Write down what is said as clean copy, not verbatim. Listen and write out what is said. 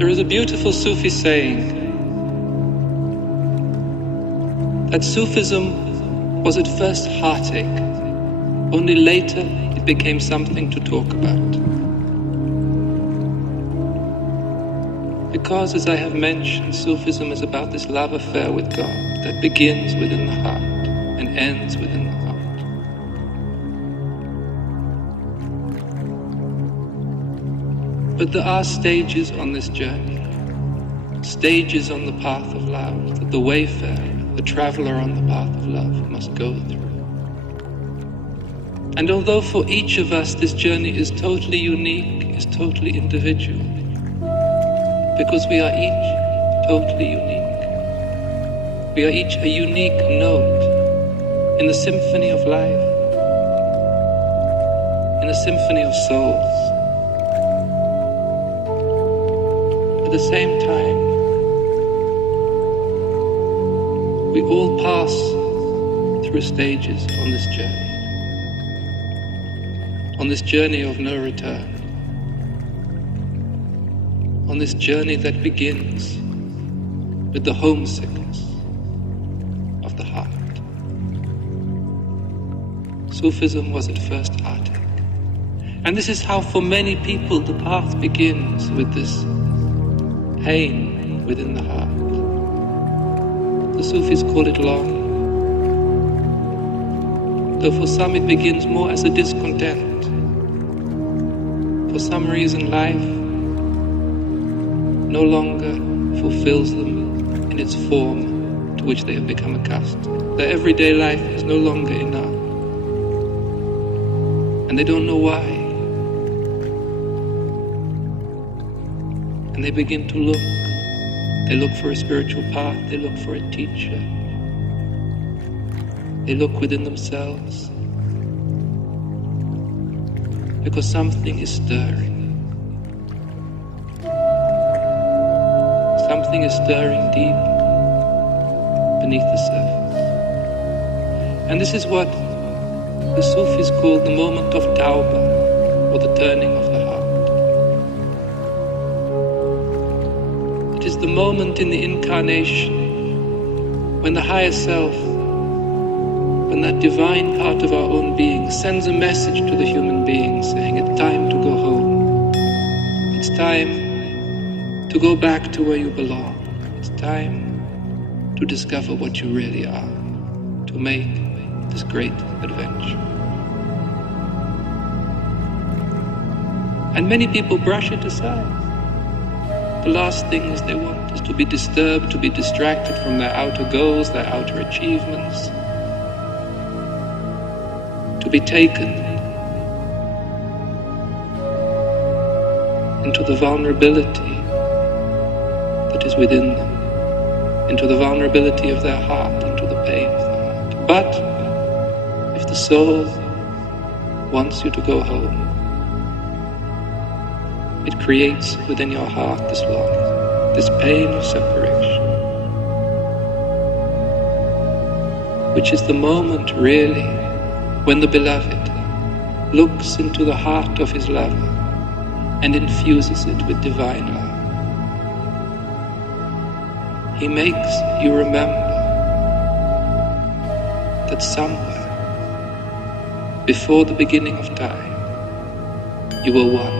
There is a beautiful Sufi saying that Sufism was at first heartache, only later it became something to talk about. Because, as I have mentioned, Sufism is about this love affair with God that begins within the heart and ends within the heart. But there are stages on this journey, stages on the path of love that the wayfarer, the traveler on the path of love must go through. And although for each of us this journey is totally unique, is totally individual, because we are each totally unique. We are each a unique note in the symphony of life, in a symphony of souls. At the same time, we all pass through stages on this journey of no return, on this journey that begins with the homesickness of the heart. Sufism was at first heartache. And this is how for many people the path begins, with this pain within the heart. The Sufis call it long, though for some it begins more as a discontent. For some reason life no longer fulfills them in its form to which they have become accustomed. Their everyday life is no longer enough. And they don't know why. And they begin to look. They look for a spiritual path. They look for a teacher. They look within themselves. Because something is stirring. Something is stirring deep beneath the surface. And this is what the Sufis call the moment of tawbah, or the turning of the heart. It is the moment in the incarnation when the higher self, when that divine part of our own being sends a message to the human being saying, it's time to go home. It's time to go back to where you belong. It's time to discover what you really are, to make this great adventure. And many people brush it aside. The last things they want is to be disturbed, to be distracted from their outer goals, their outer achievements, to be taken into the vulnerability that is within them, into the vulnerability of their heart, into the pain of their heart. But if the soul wants you to go home, it creates within your heart this longing, this pain of separation, which is the moment really when the beloved looks into the heart of his lover and infuses it with divine love. He makes you remember that somewhere before the beginning of time you were one.